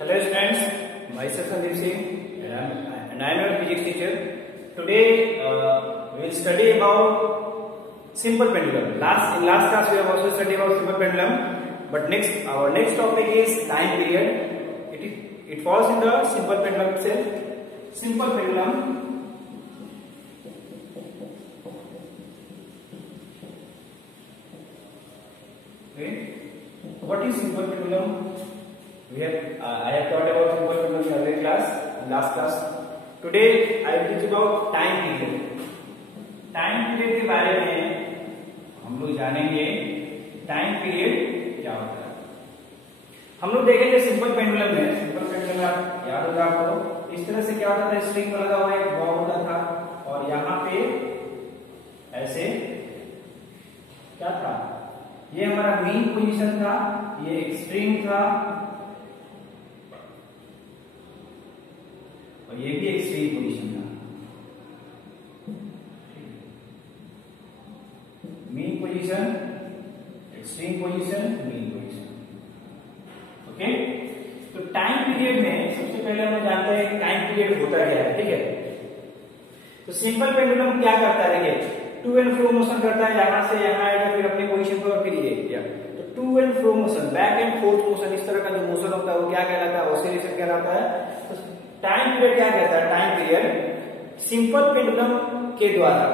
Hello students, myself Sandeep Singh and I am your physics teacher. Today we will study about simple pendulum. In last class we have also studied about simple pendulum, but our next topic is time period. It falls in the simple pendulum itself. Simple pendulum. Okay. What is simple pendulum? I have taught about simple pendulum in earlier class, last class. Today I will teach about time period. Time period के बारे में हम लोग जानेंगे time period क्या होता है। हम लोग देखेंगे सिंपल पेंडुलम में, सिंपल पेंडुलम आप याद होगा आपको, इस तरह से क्या होता था, स्ट्रिंग पर लगा हुआ एक बॉल होता था और यहाँ पे ऐसे क्या था, ये हमारा मेन पोजीशन था, ये एक स्ट्रिंग था और ये भी एक स्ट्रिंग पोजीशन था। Main position, string position, main position. Okay, तो टाइम पीरियड में सबसे पहले हम जानते हैं टाइम पीरियड होता क्या है। ठीक है, तो सिंपल पेंडुलम क्या करता है, देखिए टू एंड फ्रो मोशन करता है, यहां से यहां आएगा, फिर अपने पोजीशन पर, फिर ये किया। तो to and fro motion, back and forth motion, इस तरह का जो मोशन होता है वो क्या कहलाता है, ऑसिलेशन कहलाता है। तो टाइम पीरियड क्या कहता है, टाइम पीरियड सिंपल पेंडुलम के द्वारा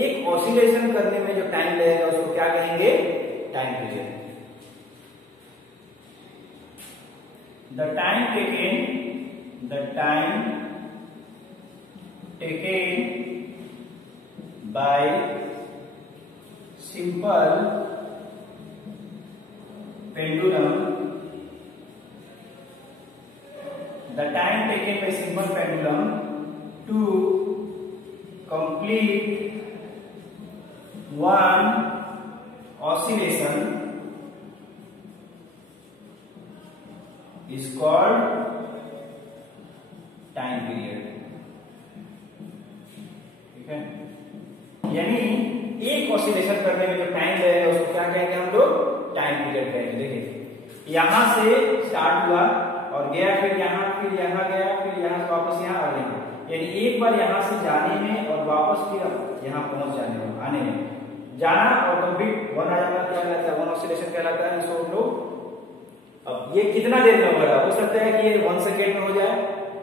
एक ऑसिलेशन करने में जो टाइम लगेगा उसको क्या कहेंगे, time period. The time taken by simple pendulum, the time taken by simple pendulum to complete one oscillation is called time period। ठीक है, यानी एक ऑसिलेशन करने में जो टाइम लगेगा उसको क्या कहेंगे हम लोग, टाइम पीरियड कहेंगे। देखिए यहां से स्टार्ट हुआ और गया, फिर यहाँ गया, फिर यहाँ से वापस यहाँ आ गया, यानी एक बार यहाँ से जाने में और वापस फिर यहाँ पहुंच जाने में, आने में, जाना और कंप्लीट वन आ जाना क्या कहलाता है, वन ऑसिलेशन कहलाता है। सो लोग अब ये कितना देर में होगा, हो सकता है कि ये 1 सेकेंड में हो जाए,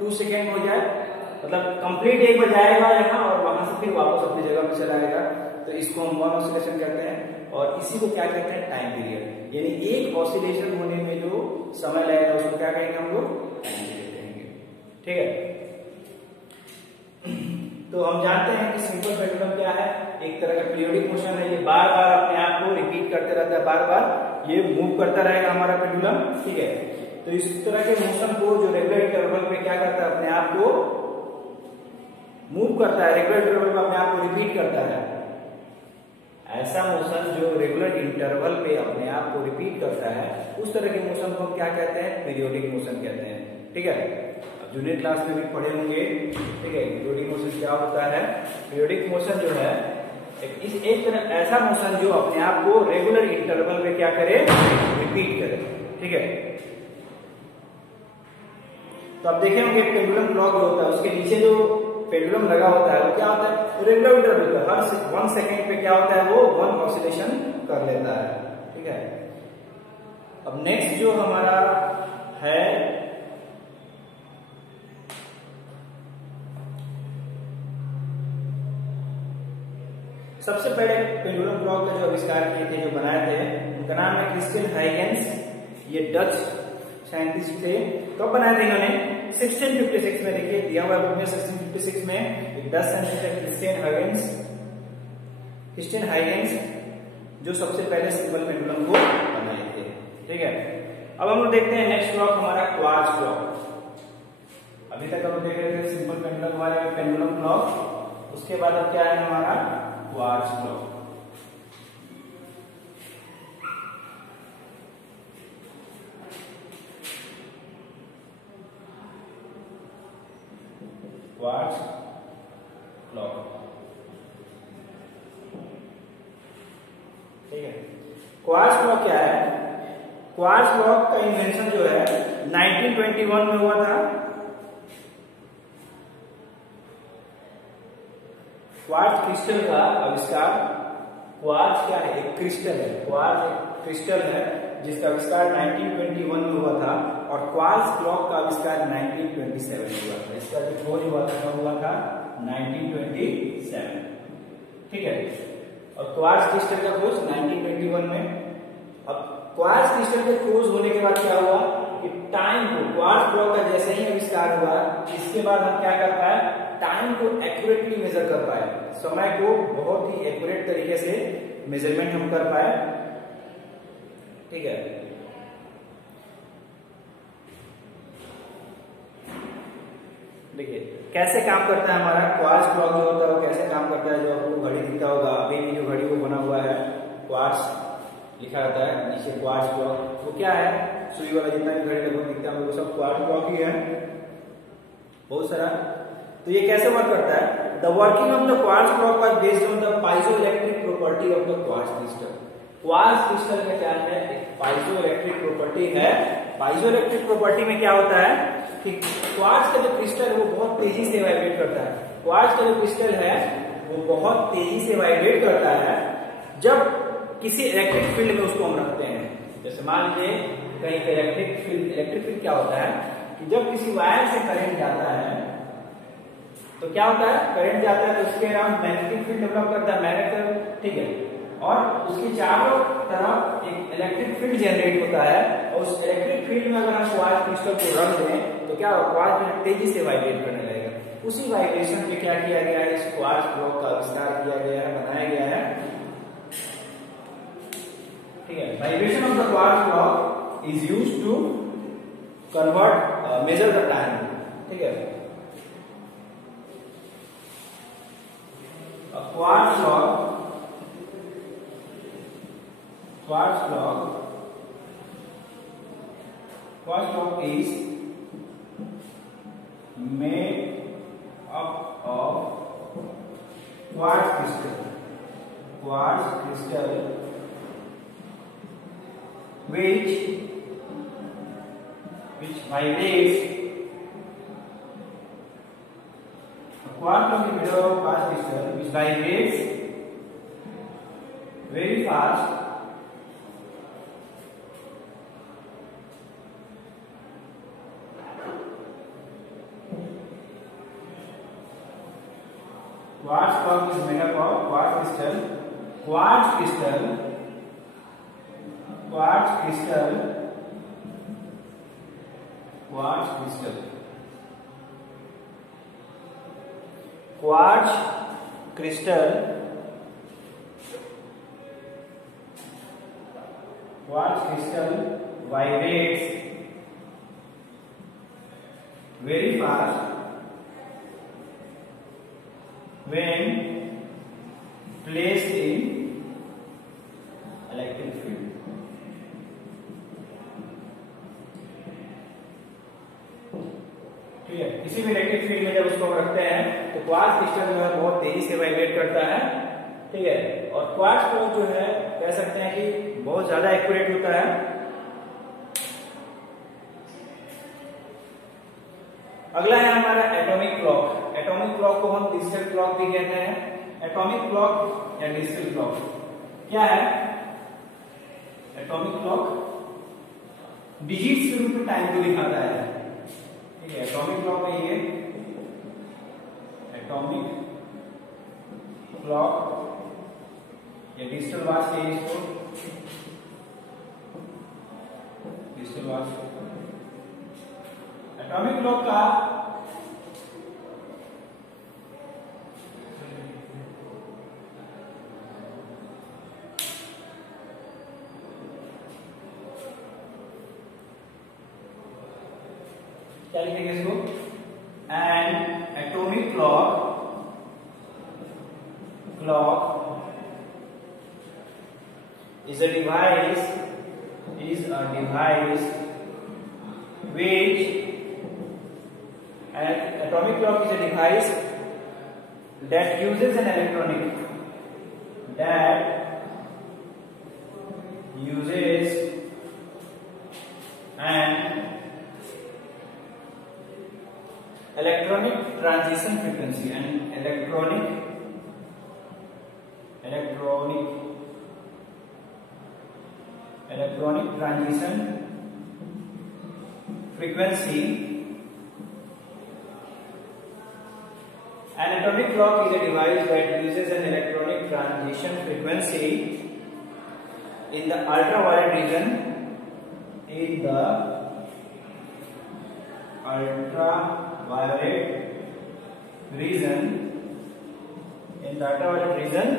2 सेकेंड में हो जाए, मतलब कंप्लीट एक बार जाएगा यहाँ और वहां से फिर वापस अपनी जगह पे चला जाएगा, तो इसको हम वन ऑसिलेशन कहते हैं। और इसी को क्या कहते हैं, टाइम पीरियड, यानी एक ऑसिलेशन होने में जो समय लगेगा उसको क्या कहेंगे हम लोग, टाइम पीरियड कहेंगे। ठीक है, तो हम जानते हैं कि सिंपल पेंडुलम क्या है, एक तरह का पीरियोडिक मोशन है, ये बार बार अपने आप को रिपीट करते रहता है, बार बार ये मूव करता रहेगा हमारा पेंडुलम। ठीक है, तो इस तरह के मोशन को जो रेगुलर इंटरवल पे क्या करता है, अपने आप को मूव करता है, रेगुलर इंटरवल पे अपने आप को रिपीट करता है। ऐसा मोशन जो रेगुलर इंटरवल पे अपने आप को रिपीट करता है, उस तरह के मोशन को हम क्या कहते हैं, पीरियोडिक मोशन कहते हैं। ठीक है, अब जूनियर क्लास में भी पढ़े होंगे। ठीक है, पीरियोडिक मोशन क्या होता है, पीरियोडिक मोशन जो है एक तरह ऐसा मोशन जो अपने आप को रेगुलर इंटरवल पे क्या करे, रिपीट करे। ठीक है, तो अब देखें होंगे पेंडुलम क्लॉक जो होता है उसके नीचे जो पेंडुलम लगा होता है वो क्या होता है, रेगुलर इंटरवल पे हर 1 सेकेंड पे क्या होता है, वो 1 ऑसिलेशन कर लेता है। ठीक है, अब नेक्स्ट जो हमारा है सबसे पहले पेंडुलम क्लॉक का जो आविष्कार किए थे, जो बनाए थे, उनका नाम है क्रिस्टियन हाइगेंस। ये डच साइंटिस्ट थे। कब बनाए थे इन्होंने, 1656 में। देखिए दिया हुआ बुक में 1656 में एक डच साइंटिस्ट है क्रिस्टियन हाइगेंस, जो सबसे पहले सिंपल पेंडुलम को बनाए थे। ठीक है, अब हम लोग देखते हैं नेक्स्ट क्लॉक हमारा क्वार्ट्ज क्लॉक। अभी तक हम लोग देख रहे थे सिंपल पेंडुलम वाले पेंडुलम क्लॉक, उसके बाद अब क्या है हमारा क्वार्ट्ज क्लॉक। क्वार्ट्ज क्लॉक, ठीक है। क्वार्ट्ज क्लॉक क्या है, क्वार्ट्ज क्लॉक का इन्वेंशन जो है 1921 में हुआ था। क्वार्ट्ज क्रिस्टल का आविष्कार, क्वार्ट्ज क्या है, एक क्रिस्टल है, क्वार्ट्ज एक क्रिस्टल है जिसका आविष्कार 1921 में हुआ था, और क्वार्ट्ज क्लॉक का आविष्कार 1927 में हुआ था। इसका जो खोज हुआ था 1927, ठीक है। और क्वार्ट्ज क्रिस्टल का खोज 1921 में। अब क्वार्ट्ज क्रिस्टल के खोज होने के बाद क्या हुआ कि टाइम को, क्वार्ट्ज क्लॉक का जैसे ही आविष्कार हुआ, इसके बाद हम क्या कर पाए, टाइम को एक्यूरेटली मेजर कर पाए, समय को बहुत ही एक्यूरेट तरीके से मेजरमेंट हम कर पाए, ठीक है। देखिए कैसे काम करता है हमारा क्वार्ट्ज क्लॉक जो होता है, वो कैसे काम करता है। जो आपको घड़ी दिखता होगा, अभी भी जो घड़ी वो बना हुआ है, क्वार्ट्ज लिखा रहता है नीचे, क्वार्ट्ज क्लॉक, वो क्या है, सुई वाला जितना भी घड़ी लगभग दिखता है वो सब क्वार्ट्ज क्लॉक ही है, बहुत सारा। तो ये कैसे वर्क करता है, the working of the quartz clock was based on the piezoelectric property of the quartz crystal. Quartz crystal का क्या है, एक पाइजोइलेक्ट्रिक प्रॉपर्टी है। पाइजोइलेक्ट्रिक प्रॉपर्टी में क्या होता है कि क्वार्ट्ज का जो क्रिस्टल है वो बहुत तेजी से वाइब्रेट करता है। क्वार्ट्ज का जो क्रिस्टल है वो बहुत तेजी से वाइब्रेट करता है जब किसी इलेक्ट्रिक फील्ड में उसको हम रखते हैं। जैसे मान लीजिए कहीं पे इलेक्ट्रिक फील्ड क्या होता है कि जब किसी वायर से करंट जाता है तो क्या होता है, करंट जाता है तो उसके अराउंड मैग्नेटिक फील्ड डेवलप करता है, मैग्नेट, ठीक है, और उसके चारों तरफ एक इलेक्ट्रिक फील्ड जनरेट होता है, और उस इलेक्ट्रिक फील्ड में अगर हम क्वार्ट्ज क्रिस्टल को रख दें तो क्या होगा, क्वार्ट्ज तेजी से वाइब्रेट करने लगेगा। उसी वाइब्रेशन पे क्या किया गया है, इस क्वार्ट्ज क्लॉक का आविष्कार किया गया है, बनाया गया है, ठीक है। Vibration of the quartz clock is used to convert measure the time, ठीक है। Quartz clock is made up of quartz crystal which vibrates. A quartz clock is made up of quartz crystal which vibrates very fast quartz clock is made up of quartz crystal vibrates very fast when placed in electric field. ठीक है, किसी भी electric field में जब उसको रखते हैं तो क्वार्ट्ज क्रिस्टल जो है बहुत तेजी से वाइब्रेट करता है, ठीक है। और क्वार्ट्ज क्लॉक जो है कह सकते हैं कि बहुत ज्यादा एक्यूरेट होता है। अगला है हमारा एटॉमिक क्लॉक। एटॉमिक क्लॉक को हम डिजिटल क्लॉक भी कहते हैं। एटॉमिक क्लॉक या डिजिटल क्लॉक क्या है, एटॉमिक क्लॉक डिजिट्स के रूप में टाइम को दिखाता है, ठीक है। एटॉमिक क्लॉक है ये, एटॉमिक क्लॉक या डिजिटल वॉच है इसको, डिजिटल वॉच। एटॉमिक क्लॉक का क्या लिखेंगे इसको, and atomic clock is a device which an atomic clock is a device that uses an electronic and electronic transition frequency and electronic transition frequency. An atomic clock is a device that uses an electronic transition frequency in the ultraviolet region. In the ultraviolet region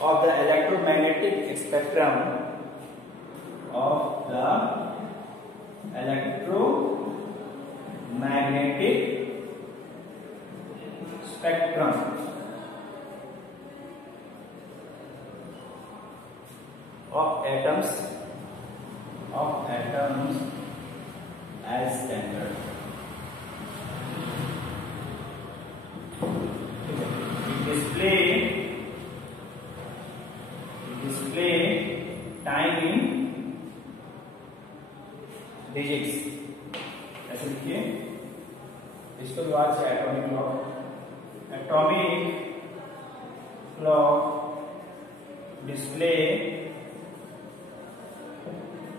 of the electromagnetic spectrum of atoms as standard. Display time in digits. ऐसे लिखिए इसको बाद से atomic clock display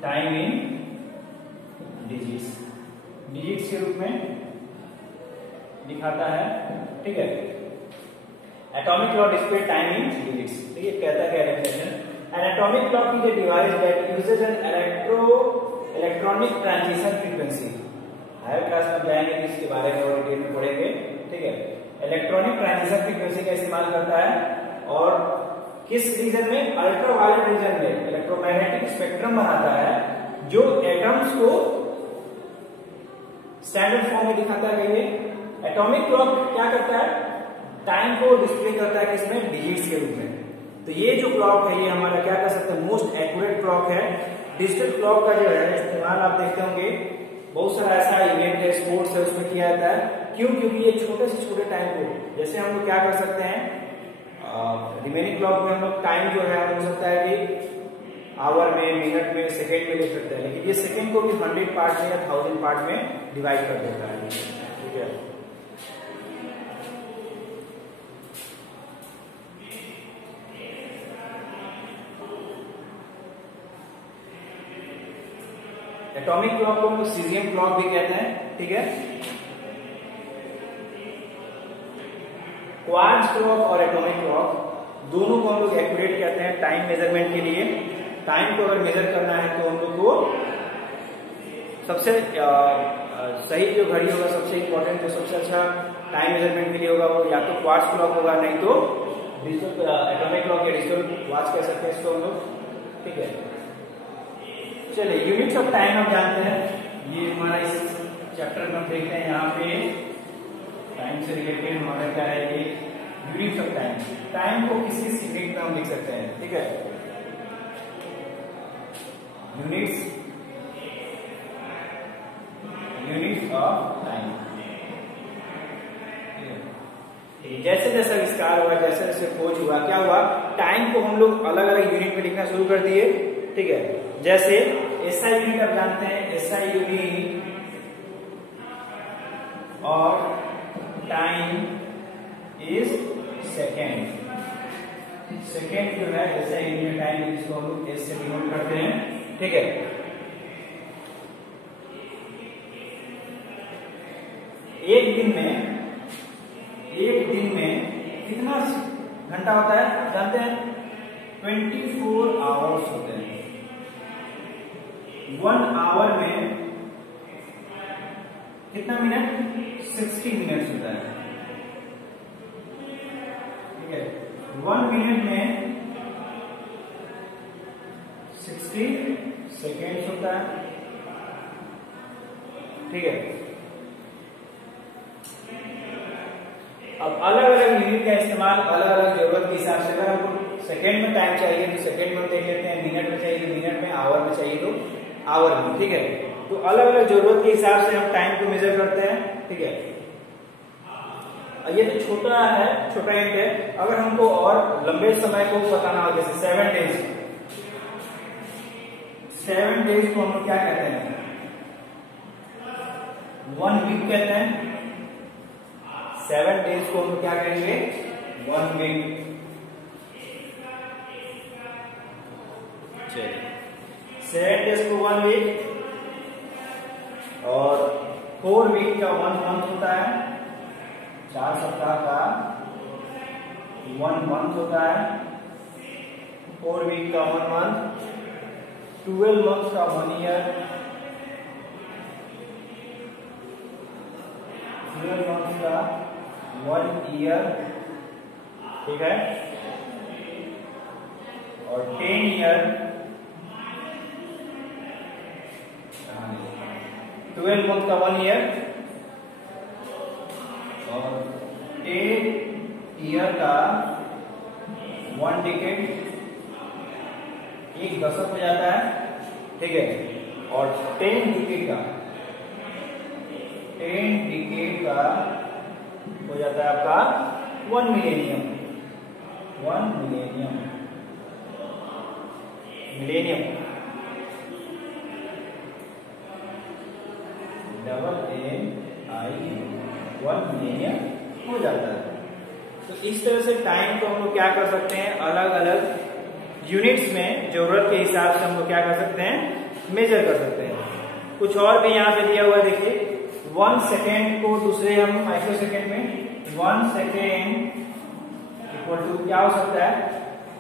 time in digits के रूप में दिखाता है। ठीक है, atomic clock display time in digits. ठीक है, कहता है definition, an atomic clock is a device that uses an electronic transition frequency. Higher class में जाएंगे इसके बारे में और डिटेल में पढ़ेंगे। ठीक है, इलेक्ट्रॉनिक ट्रांजिशन फ्रीक्वेंसी का इस्तेमाल करता है और किस रीजन में? अल्ट्रावायलेट रीजन में इलेक्ट्रोमैग्नेटिक स्पेक्ट्रम बनाता है जो एटम्स को स्टैंडर्ड फॉर्म में दिखाता है। कहिए एटॉमिक क्लॉक क्या करता है? टाइम को डिस्प्ले करता है किसमें? डिजिट्स के रूप में। तो ये जो क्लॉक है ये हमारा क्या कर सकते हैं? मोस्ट एक्यूरेट क्लॉक है। डिजिटल क्लॉक का जो है इस्तेमाल आप देखते होंगे बहुत सारा ऐसा इवेंट है, स्पोर्ट्स है, उसमें किया जाता है। क्यों? क्योंकि ये छोटे से छोटे टाइम को, जैसे हम लोग क्या कर सकते हैं, रिमेनिंग क्लॉक में हम लोग टाइम जो है हो सकता है कि आवर में, मिनट में, सेकेंड में ले सकते हैं, लेकिन ये सेकेंड को भी 100 पार्ट में या 1000 पार्ट में डिवाइड कर देता है। ठीक है, एटॉमिक क्लॉक को हम लोग सीजियम क्लॉक भी कहते हैं। ठीक है, क्वार्ट्ज क्लॉक और एटॉमिक क्लॉक दोनों को हम लोग एक्यूरेट कहते हैं टाइम मेजरमेंट के लिए। टाइम को अगर मेजर करना है तो हम लोग को सबसे सही जो घड़ी होगा, सबसे इंपॉर्टेंट, जो सबसे अच्छा टाइम मेजरमेंट के लिए होगा वो या तो क्वार्ट्ज क्लॉक होगा, नहीं तो डिजिटल एटॉमिक क्लॉक या डिजिटल वॉच कह सकते हैं इसको हम लोग। ठीक है, चलिए यूनिट्स ऑफ टाइम हम जानते हैं। ये हमारा इस चैप्टर में हम देखते हैं, यहाँ पे टाइम से रिलेटेड हमारा क्या है कि यूनिट्स ऑफ टाइम। टाइम को किस किस यूनिट में हम लिख सकते हैं? ठीक है, यूनिट्स ऑफ टाइम। जैसे जैसे आविष्कार हुआ, जैसे जैसे खोज हुआ, क्या हुआ, टाइम को हम लोग अलग अलग यूनिट में लिखना शुरू कर दिए। ठीक है, जैसे एसआई यूनिट आप जानते हैं, एसआई यूनिट और टाइम इज सेकेंड। सेकेंड जो है एसआई यूनिट टाइम, जिसको हम लोग एस से डिनोट करते हैं। ठीक है, एक दिन में कितना घंटा होता है आप जानते हैं? 24 आवर्स होते हैं। 1 आवर में कितना मिनट? 60 मिनट होता है। ठीक है, 1 मिनट में 60 सेकेंड्स होता है। ठीक है, अब अलग अलग यूनिट का इस्तेमाल अलग अलग जरूरत के हिसाब से, अगर हमको सेकेंड में टाइम चाहिए तो सेकेंड में देख लेते हैं, मिनट में चाहिए तो मिनट में, आवर में चाहिए तो आवर में। ठीक है, तो अलग अलग जरूरत के हिसाब से हम टाइम को मेजर करते हैं। ठीक है, ये तो छोटा है, छोटा यूनिट है। अगर हमको और लंबे समय को बताना हो, जैसे 7 डेज को हम लोग क्या कहते हैं? 1 वीक कहते हैं। 7 डेज को हम क्या कहेंगे? 1 वीक। चलिए 7 डेज को 1 वीक, और 4 वीक का 1 मंथ होता है। 4 सप्ताह का 1 मंथ होता है। 4 वीक का 1 मंथ, 12 मंथ का 1 ईयर, 12 मंथ का 1 ईयर, ठीक है। और 10 ईयर, 12 मंथ का 1 ईयर, और 10 ईयर का 1 डिकेड, एक दशक हो जाता है, ठीक है। और 10 डिकेड का हो जाता है आपका 1 मिलेनियम। 1 मिलेनियम, $1 मिलेनियम हो जाता है। तो इस तरह से टाइम को हम लोग क्या कर सकते हैं, अलग अलग यूनिट्स में जरूरत के हिसाब से हम लोग क्या कर सकते हैं, मेजर कर सकते हैं। कुछ और भी यहाँ पे दिया हुआ है, देखिए 1 सेकेंड को दूसरे हम माइक्रो सेकेंड में, 1 सेकेंड इक्वल टू क्या हो सकता है,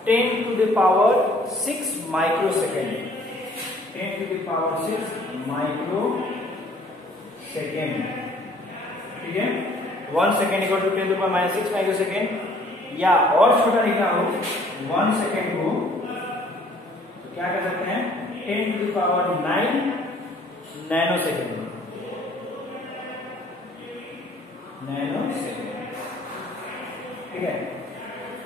10 to the power 6 micro second. 10 to the power 6 micro second, ठीक है। 1 second equal to 10 to the power -6 micro second. या और छोटा लिखा हो 1 सेकेंड को तो क्या कर सकते हैं, 10 to the power 9 nano second. ठीक है।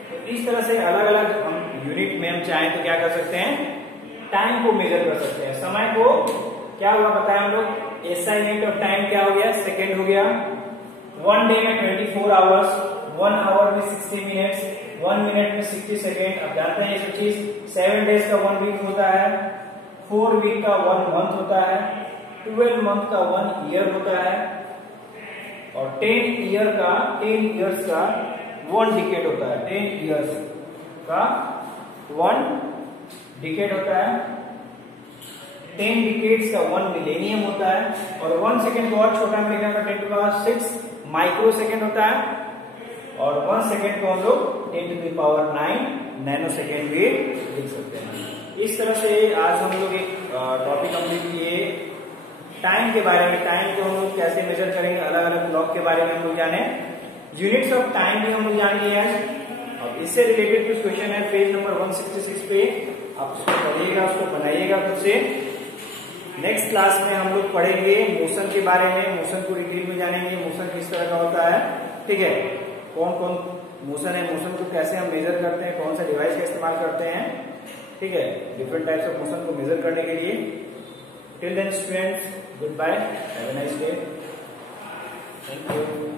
तो इस तरह से अलग अलग हम यूनिट में हम चाहें तो क्या कर सकते हैं, टाइम को मेजर कर सकते हैं। समय को क्या हुआ बताया हम लोग, SI यूनिट ऑफ टाइम क्या हो गया, सेकेंड हो गया। 1 डे में 24 आवर्स, 1 आवर में 60 मिनट्स, 1 मिनट में 60 सेकेंड। अब जानते हैं ये चीज। 7 डेज का 1 वीक होता है, 4 वीक का 1 मंथ होता है, 12 मंथ का 1 ईयर होता है, और 10 इयर्स का 1 डिकेड होता है। 10 इयर्स का 1 डिकेड होता है। 10 डिकेड्स का 1 मिलेनियम होता है। और 1 सेकेंड को और छोटा में लिखा है 10 to the power 6 micro second होता है। और 1 सेकेंड को हम लोग 10 to the power 9 nano second भी लिख सकते हैं। इस तरह से आज हम लोग एक टॉपिक कंप्लीट किए टाइम के बारे में। टाइम को हम लोग कैसे मेजर करेंगे, अलग अलग ब्लॉक के बारे में हम लोग जाने। यूनिट्स ऑफ टाइम भी हम लोग जान लिए हैं। अब इससे रिलेटेड कुछ क्वेश्चन है पेज नंबर 166 पे, आप उसको पढ़िएगा, उसको बनाइएगा खुद से। नेक्स्ट क्लास में हम लोग पढ़ेंगे मोशन के बारे में, मोशन को डिटेल में जानेंगे, मोशन किस तरह का होता है, ठीक है। कौन कौन मोशन है, मोशन को कैसे हम मेजर करते हैं, कौन सा डिवाइस का इस्तेमाल करते हैं, ठीक है, डिफरेंट टाइप्स ऑफ मोशन को मेजर करने के लिए। Till then students, goodbye, have a nice day, thank you।